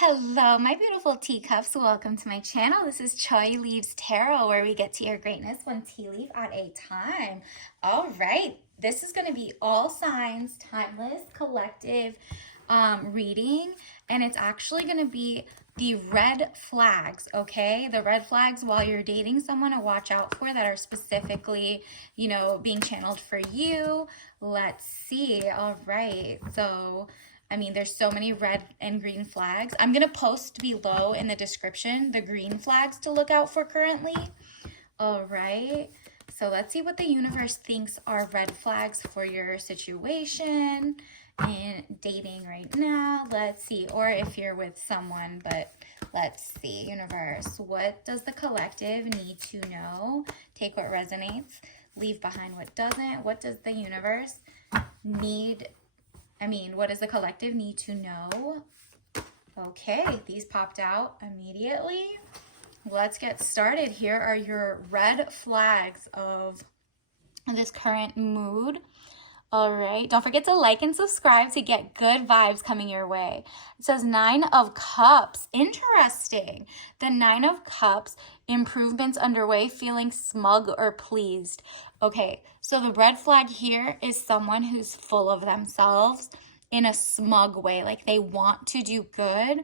Hello, my beautiful teacups. Welcome to my channel. This is Choi Leaves Tarot, where we get to your greatness one tea leaf at a time. All right, this is going to be all signs, timeless, collective reading, and it's actually going to be the red flags, okay? The red flags while you're dating someone to watch out for that are specifically, being channeled for you. Let's see. All right, so there's so many red and green flags. I'm going to post below in the description the green flags to look out for currently. All right. So let's see what the universe thinks are red flags for your situation in dating right now. Let's see. Or if you're with someone, but let's see. Universe, what does the collective need to know? Take what resonates, leave behind what doesn't. What does the universe need? What does the collective need to know? Okay, these popped out immediately. Let's get started. Here are your red flags of this current mood. All right, don't forget to like and subscribe to get good vibes coming your way. It says 9 of Cups. Interesting. The 9 of Cups, improvements underway, feeling smug or pleased. Okay, so the red flag here is someone who's full of themselves in a smug way. Like they want to do good,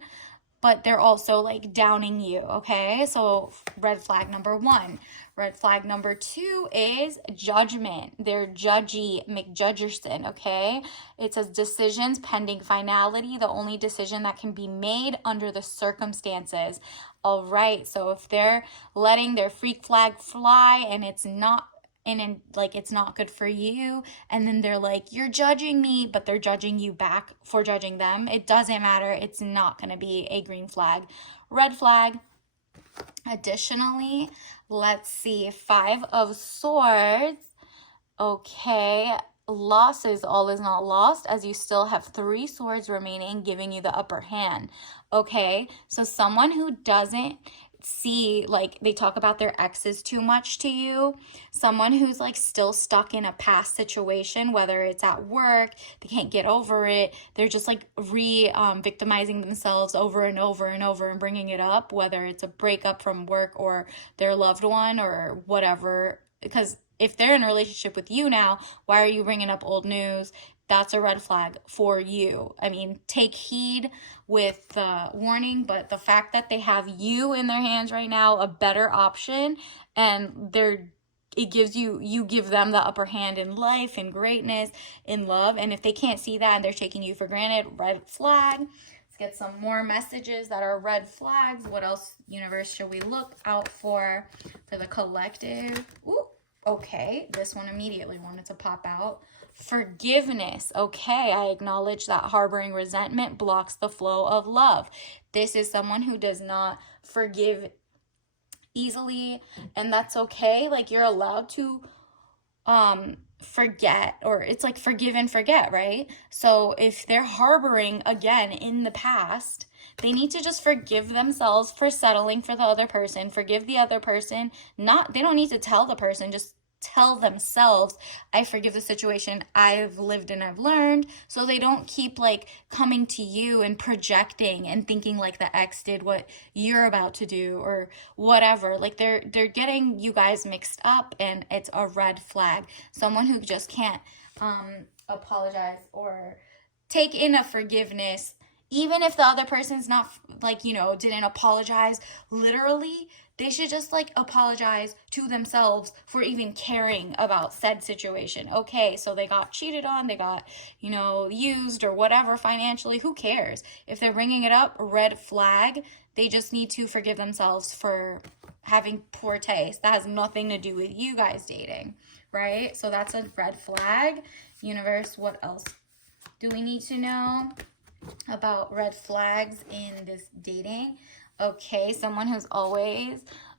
but they're also like downing you, okay? So red flag number 1. Red flag number 2 is judgment. They're judgy, McJudgerson, okay? It says decisions pending finality, the only decision that can be made under the circumstances. All right, so if they're letting their freak flag fly and it's not it's not good for you, and then they're like, you're judging me, but they're judging you back for judging them, it doesn't matter. It's not going to be a green flag. Red flag. Additionally, let's see, 5 of Swords. Okay, losses, all is not lost, as you still have 3 swords remaining, giving you the upper hand. Okay, so someone who doesn't see, like, they talk about their exes too much to you, someone who's like still stuck in a past situation, whether it's at work, they can't get over it, they're just like victimizing themselves over and over and over and bringing it up, whether it's a breakup from work or their loved one or whatever. Because if they're in a relationship with you now, why are you bringing up old news? That's a red flag for you. Take heed with the warning, but the fact that they have you in their hands right now, a better option, and it gives you give them the upper hand in life, in greatness, in love. And if they can't see that and they're taking you for granted, red flag. Let's get some more messages that are red flags. What else, universe, should we look out for the collective? Ooh, okay, this one immediately wanted to pop out. Forgiveness. Okay, I acknowledge that harboring resentment blocks the flow of love. This is someone who does not forgive easily, and that's okay. Like, you're allowed to forget, or it's like forgive and forget, right? So if they're harboring again in the past, they need to just forgive themselves for settling for the other person, forgive the other person. They don't need to tell the person, just tell themselves, I forgive the situation, I've lived and I've learned, so they don't keep like coming to you and projecting and thinking like the ex did what you're about to do or whatever. Like they're getting you guys mixed up, and it's a red flag. Someone who just can't apologize or take in a forgiveness, even if the other person's not didn't apologize literally. They should just like apologize to themselves for even caring about said situation. Okay, so they got cheated on, they got, used or whatever financially. Who cares? If they're bringing it up, red flag. They just need to forgive themselves for having poor taste. That has nothing to do with you guys dating, right? So that's a red flag. Universe, what else do we need to know about red flags in this dating? Okay, someone who's always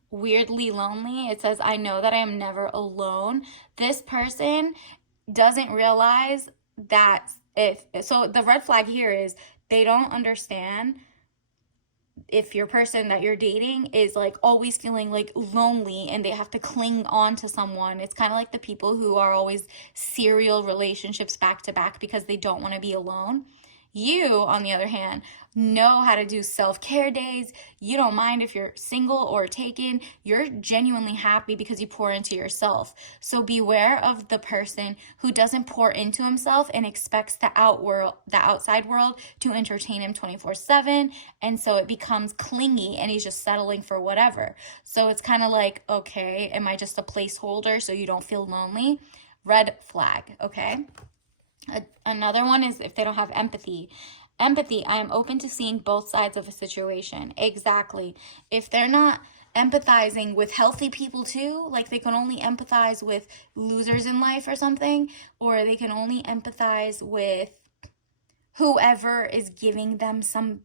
weirdly lonely. It says, I know that I am never alone. This person doesn't realize that so the red flag here is they don't understand if your person that you're dating is like always feeling like lonely and they have to cling on to someone. It's kind of like the people who are always serial relationships back to back because they don't want to be alone. You, on the other hand, know how to do self-care days. You don't mind if you're single or taken. You're genuinely happy because you pour into yourself. So beware of the person who doesn't pour into himself and expects the outside world to entertain him 24/7, and so it becomes clingy and he's just settling for whatever. So it's kind of like, okay, am I just a placeholder so you don't feel lonely? Red flag, okay? Another one is if they don't have empathy. Empathy, I am open to seeing both sides of a situation. Exactly. If they're not empathizing with healthy people too, like they can only empathize with losers in life or something, or they can only empathize with whoever is giving them some,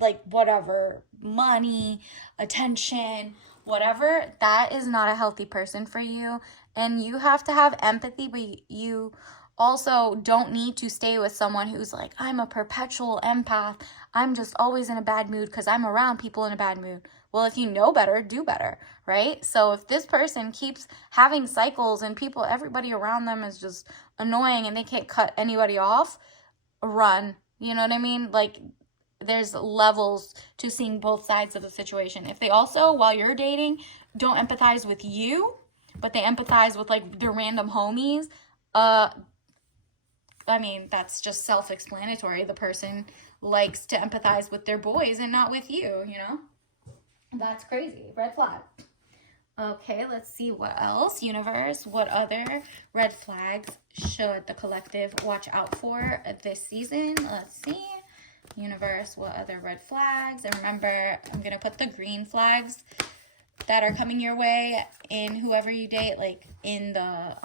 like, whatever, money, attention, whatever, that is not a healthy person for you. And you have to have empathy, but you also don't need to stay with someone who's like, I'm a perpetual empath. I'm just always in a bad mood because I'm around people in a bad mood. Well, if you know better, do better, right? So if this person keeps having cycles and everybody around them is just annoying and they can't cut anybody off, run. You know what I mean? Like, there's levels to seeing both sides of the situation. If they also, while you're dating, don't empathize with you, but they empathize with like their random homies, I mean, that's just self-explanatory. The person likes to empathize with their boys and not with you, you know? That's crazy. Red flag. Okay, let's see what else. Universe, what other red flags should the collective watch out for this season? Let's see. Universe, what other red flags? And remember, I'm going to put the green flags that are coming your way in whoever you date, like in the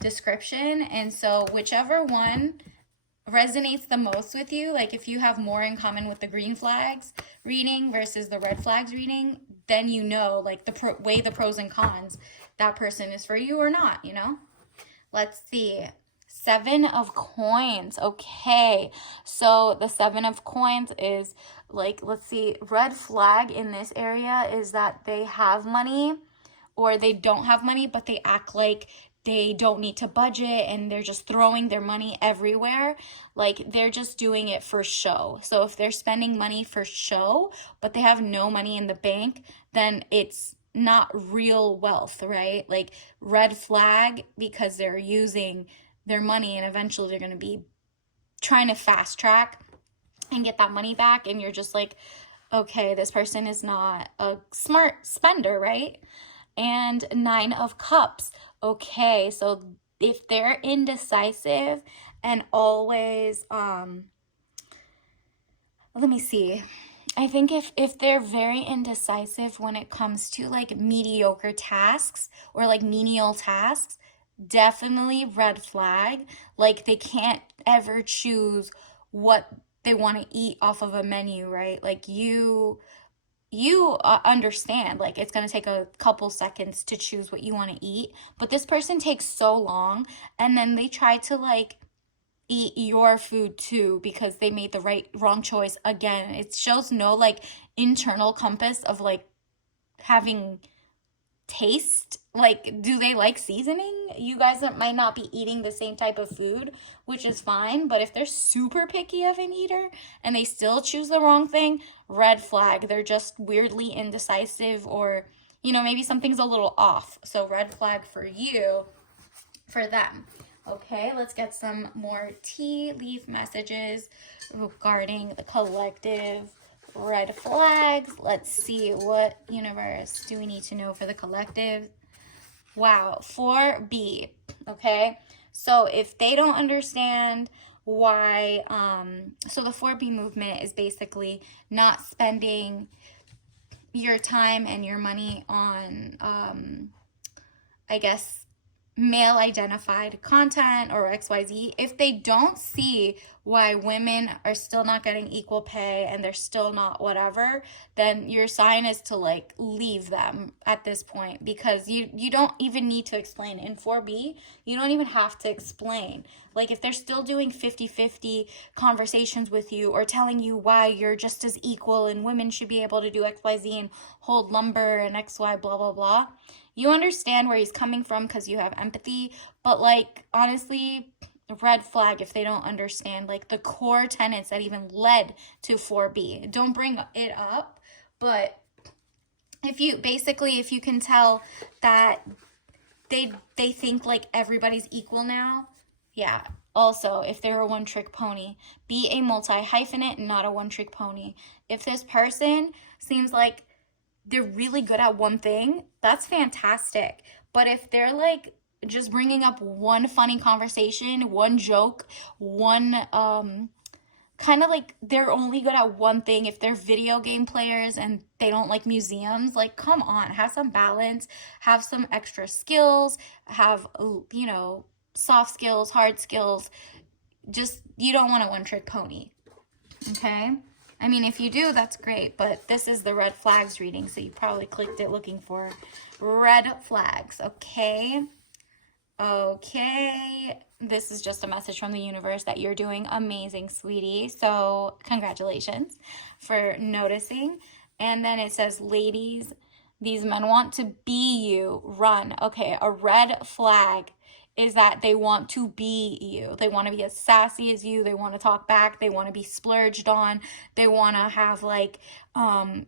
description. And so whichever one resonates the most with you, like if you have more in common with the green flags reading versus the red flags reading, then you know, like, weigh the pros and cons, that person is for you or not, you know? Let's see. 7 of coins. Okay, so the 7 of coins is like, let's see, red flag in this area is that they have money or they don't have money, but they act like they don't need to budget and they're just throwing their money everywhere. Like, they're just doing it for show. So if they're spending money for show, but they have no money in the bank, then it's not real wealth, right? Like, red flag, because they're using their money and eventually they're going to be trying to fast track and get that money back. And you're just like, okay, this person is not a smart spender, right? And 9 of cups. Okay, so if they're indecisive and always, let me see. I think if they're very indecisive when it comes to like mediocre tasks or like menial tasks, definitely red flag. Like, they can't ever choose what they want to eat off of a menu, right? Like, you understand, like, it's going to take a couple seconds to choose what you want to eat, but this person takes so long, and then they try to like eat your food too because they made the wrong choice again. It shows no like internal compass of like having taste. Like, do they like seasoning? You guys might not be eating the same type of food, which is fine, but if they're super picky of an eater and they still choose the wrong thing, red flag. They're just weirdly indecisive, or, you know, maybe something's a little off. So red flag for you, for them. Okay, let's get some more tea leaf messages regarding the collective red flags. Let's see, what universe do we need to know for the collective? Wow, 4B. Okay, so if they don't understand why, so the 4B movement is basically not spending your time and your money on, I guess, male identified content or XYZ. If they don't see why women are still not getting equal pay and they're still not whatever, then your sign is to like leave them at this point, because you don't even need to explain. In 4B, you don't even have to explain. Like, if they're still doing 50-50 conversations with you or telling you why you're just as equal and women should be able to do XYZ and hold lumber and XY blah blah blah, you understand where he's coming from because you have empathy. But like, honestly, red flag if they don't understand like the core tenets that even led to 4B. Don't bring it up, but if you can tell that they think like everybody's equal now. Yeah. Also, if they're a one-trick pony, be a multi-hyphenate, not a one-trick pony. If this person seems like they're really good at one thing, that's fantastic. But if they're like just bringing up one funny conversation, one joke, one kind of like they're only good at one thing, if they're video game players and they don't like museums, like come on, have some balance, have some extra skills, have soft skills, hard skills. Just you don't want a one-trick pony. Okay? I mean, if you do, that's great, but this is the red flags reading, so you probably clicked it looking for red flags. Okay? Okay, this is just a message from the universe that you're doing amazing, sweetie. So congratulations for noticing. And then it says, ladies, these men want to be you. Run. Okay, a red flag is that they want to be you. They want to be as sassy as you. They want to talk back. They want to be splurged on. They want to have like, I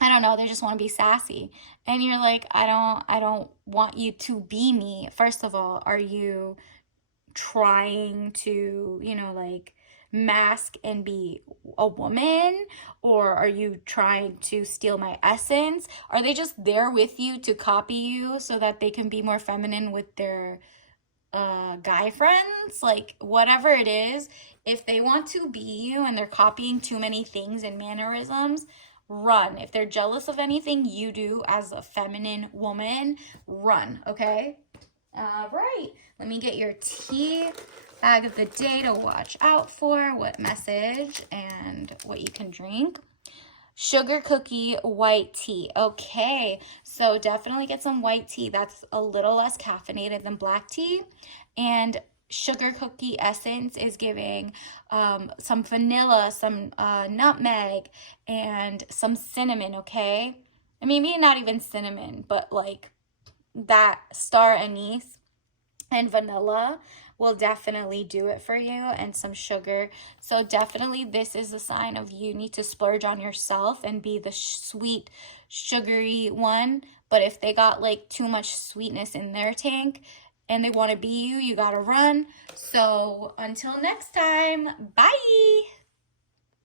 don't know, they just want to be sassy. And you're like, I don't want you to be me. First of all, are you trying to, like mask and be a woman? Or are you trying to steal my essence? Are they just there with you to copy you so that they can be more feminine with their guy friends? Like whatever it is, if they want to be you and they're copying too many things and mannerisms, run. If they're jealous of anything you do as a feminine woman, run, okay? All right, let me get your tea bag of the day to watch out for, what message and what you can drink. Sugar cookie white tea. Okay, so definitely get some white tea. That's a little less caffeinated than black tea. And sugar cookie essence is giving some vanilla, some nutmeg, and some cinnamon, okay? I mean, maybe not even cinnamon, but like that star anise and vanilla will definitely do it for you, and some sugar. So definitely this is a sign of you need to splurge on yourself and be the sweet, sugary one. But if they got like too much sweetness in their tank and they want to be you, you gotta run. So until next time, bye.